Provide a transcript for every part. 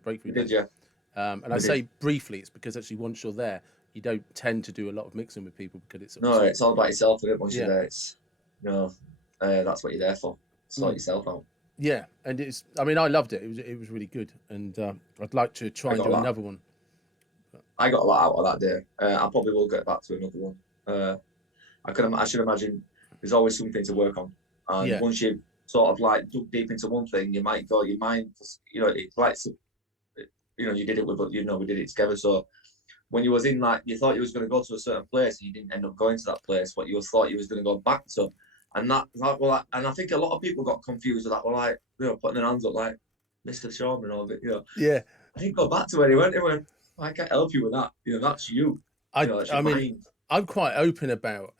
breakthrough Did days. you? And I We did. say briefly, it's because actually once you're there, you don't tend to do a lot of mixing with people because it's No, sort of it's all about yourself. And once you're yeah, there, it's that's what you're there for. Sort mm, yourself out. yeah. And it's I mean I loved it. It was really good, and I'd like to try I and got a do lot. another one. But, I got a lot out of that day. I probably will get back to another one. I should imagine there's always something to work on, and yeah, once you sort of like dug deep into one thing, you might go your mind. It's like you did it with we did it together. So when you was in like you thought you was going to go to a certain place and you didn't end up going to that place, what you thought you was going to go back to, and and I think a lot of people got confused with that. Were like putting their hands up like Mr. Shorman or yeah. I didn't go back to where he went. He went, I can't help you with that. That's you. That's I your mean mind. I'm quite open about.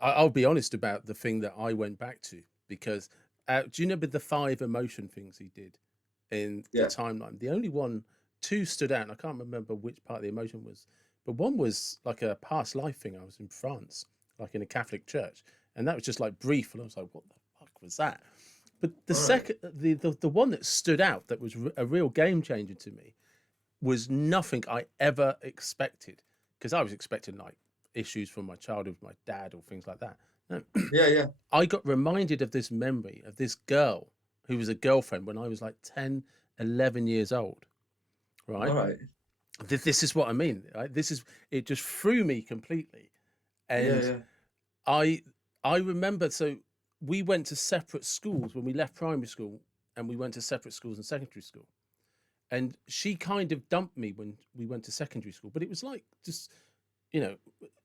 I'll be honest about the thing that I went back to because do you remember the 5 emotion things he did in the Yeah. timeline? The only one, two stood out, and I can't remember which part of the emotion was, but one was like a past life thing. I was in France, like in a Catholic church, and that was just like brief, and I was like, "What the fuck was that?" But the All right. second, the one that stood out that was a real game changer to me was nothing I ever expected because I was expecting like issues from my childhood with my dad or things like that. No, Yeah, yeah. I got reminded of this memory of this girl who was a girlfriend when I was like 10, 11 years old, All right? right. This is what I mean. Right? This is it just threw me completely. Yeah, And yeah. I I remember so we went to separate schools when we left primary school and we went to separate schools in secondary school. And she kind of dumped me when we went to secondary school, but it was like just you know,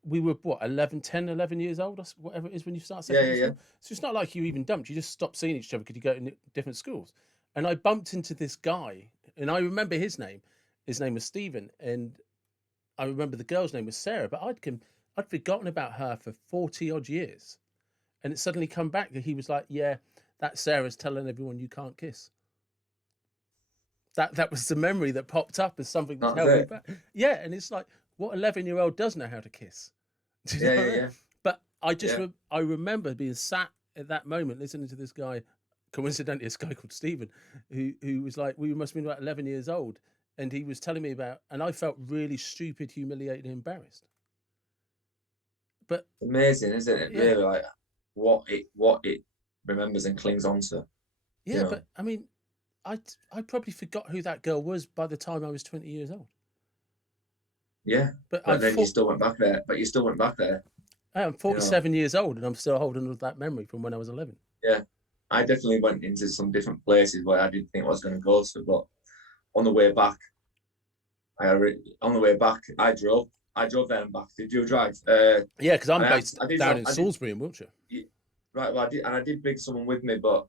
we were what 11, 10, 11 years old, whatever it is when you start Yeah, secondary yeah, yeah. school. So it's not like you even dumped; you just stopped seeing each other because you go to different schools. And I bumped into this guy, and I remember his name. His name was Stephen, and I remember the girl's name was Sarah. But I'd forgotten about her for 40 odd years, and it suddenly come back that he was like, "Yeah, that Sarah's telling everyone you can't kiss." That was the memory that popped up as something that's That was held me it. back. Yeah, and it's like, what 11-year-old does know how to kiss? Do you know Yeah, what yeah, I mean? yeah. But Yeah. I remember being sat at that moment listening to this guy, coincidentally, this guy called Stephen, who was like, we must have been about 11 years old, and he was telling me about, and I felt really stupid, humiliated, and embarrassed. But Amazing, isn't it? yeah, Really, like what it remembers and clings on to. You yeah, know. but I mean, I I probably forgot who that girl was by the time I was 20 years old. Yeah. But But then you still went back there. But you still went back there. I'm You know. 47 years old, and I'm still holding on to that memory from when I was 11. Yeah. I definitely went into some different places where I didn't think I was going to go to, but on the way back, on the way back, I drove. I drove there and back. Did you drive? Yeah, because I'm based I did. down in I did. Salisbury in Wiltshire. Right. Well, I did, and I did bring someone with me, but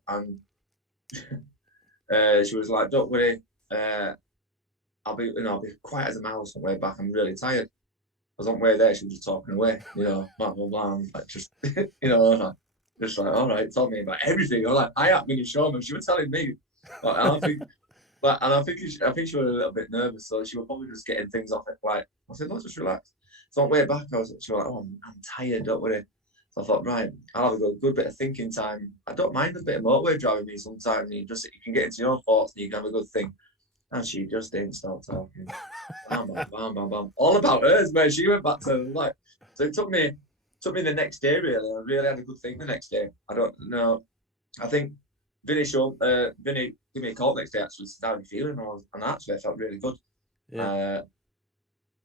she was like, "Don't worry, uh, I'll be quiet as a mouse on the way back. I'm really tired." I was on the way there. She was just talking away, blah blah blah. I'm like just, just like, all right, tell me about everything. I'm like, I am Vinny Shorman. She was telling me, and I think, I think she was a little bit nervous, so she was probably just getting things off it. Like I said, let's just relax. So on the way back, she was like, oh, I'm tired. Don't worry. So I thought, right, I'll have a good bit of thinking time. I don't mind a bit of motorway driving me sometimes. You can get into your own thoughts and you can have a good thing. And she just didn't stop talking. Bam, bam, bam, bam, bam. All about hers, man. She went back to like. So it took me the next day. Really, I really had a good thing the next day. I don't know. I think Vinny gave me a call next day. Actually, said how you feeling? And actually, I felt really good. Yeah, Uh,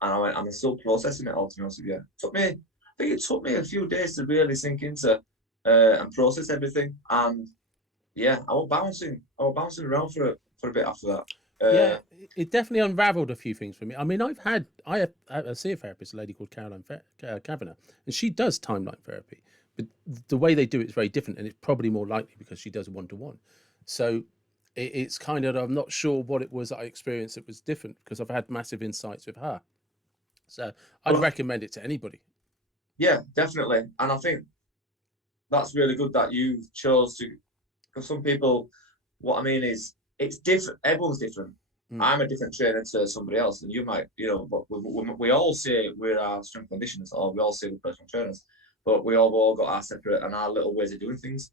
and I went, I'm still processing it all. To be honest with you, I think it took me a few days to really sink into and process everything. And yeah, I was bouncing around for a bit after that. yeah, it definitely unravelled a few things for me. I mean, I see a therapist, a lady called Cavanagh, and she does timeline therapy, but the way they do it is very different, and it's probably more likely because she does 1-to-1. So it's kind of I'm not sure what it was that I experienced that was different because I've had massive insights with her. So I'd But recommend it to anybody. yeah, definitely. And I think that's really good that you chose to, because some people, what I mean is, it's different. Everyone's different. Mm. I'm a different trainer to somebody else, and you might, but we all say we're our strength conditioners, or we all say we're personal trainers, but we all got our separate and our little ways of doing things.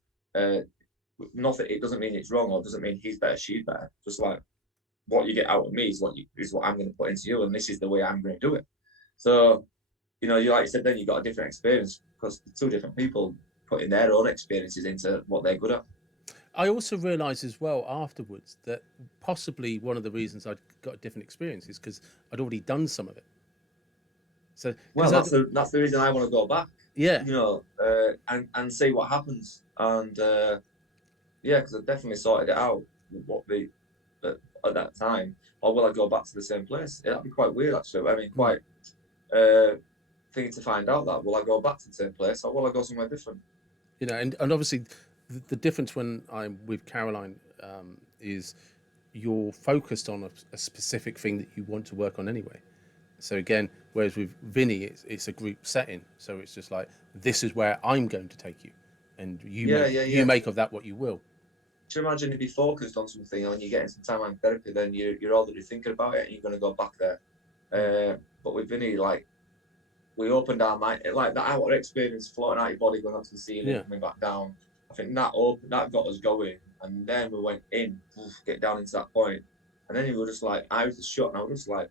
Nothing, it doesn't mean it's wrong, or doesn't mean he's better, she's better. Just like what you get out of me is what I'm going to put into you, and this is the way I'm going to do it. So, you know, you like you said, then you got a different experience because the two different people putting their own experiences into what they're good at. I also realised as well afterwards that possibly one of the reasons I'd got a different experience is because I'd already done some of it. So, Well, because that's the reason I want to go back, yeah, you know, and see what happens. And yeah, because I definitely sorted it out what the at that time. Or will I go back to the same place? Yeah, that'd be quite weird, actually. I mean, quite thing to find out that will I go back to the same place or will I go somewhere different? you know, and obviously the difference when I'm with Caroline is you're focused on a specific thing that you want to work on anyway. So again, whereas with Vinny, it's a group setting, so it's just like this is where I'm going to take you, and Yeah, you make of that what you will. Do you imagine if you focused on something and when you're getting some time on therapy, then you're already thinking about it and you're going to go back there. But with Vinny, like we opened our mind, like that outer experience, floating out your body, going up to the ceiling, Yeah. coming back down. I think that got us going, and then we went in, get down into that point, and then we were just like, I was just shut, and I was just like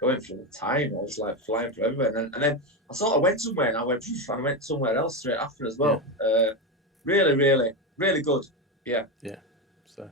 going through the time. I was like flying through everywhere, and then I sort of went somewhere, and I went somewhere else straight after as well. Yeah. Really, really, really good. Yeah. Yeah. So